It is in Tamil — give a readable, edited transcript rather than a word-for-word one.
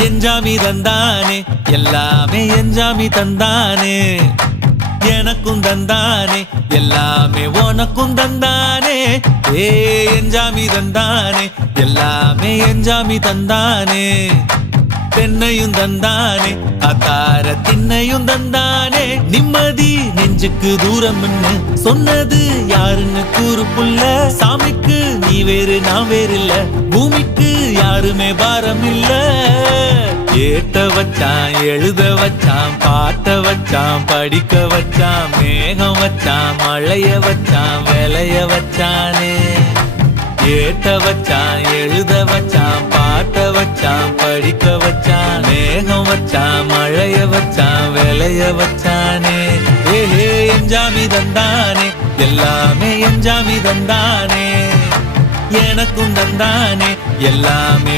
எஞ்சாமி தந்தானே எல்லாமே எஞ்சாமி தந்தானே எனக்கும் தந்தானே எல்லாமே உனக்கும் தந்தானே ஏ எஞ்சாமி தந்தானே எல்லாமே எஞ்சாமி தந்தானே தென்னையும் தந்தானே அத்தார திண்ணையும் தந்தானே நிம்மதி நெஞ்சுக்கு தூரம் சொன்னது யாருன்னு கூறு புள்ள சாமிக்கு நீ வேறு நான் வேறு இல்ல பூமிக்கு யாருமே பாரம் இல்ல ஏட்ட வச்சான் எழுத வச்சான் பாட்ட வச்சான் படிக்க வச்சான் மேகம் வச்சான் மழைய வச்சான் விளைய வச்சானே ஏட்ட வச்சான் எழுத வச்சான் பாட்ட வச்சான் படிக்க வச்சான் மேகம் வச்சான் மழைய வச்சான் விளைய வச்சானே ஏஹே எஞ்சாமி தந்தானே எல்லாமே எஞ்சாமி தந்தானே எனக்கும் தந்தானே எல்லாமே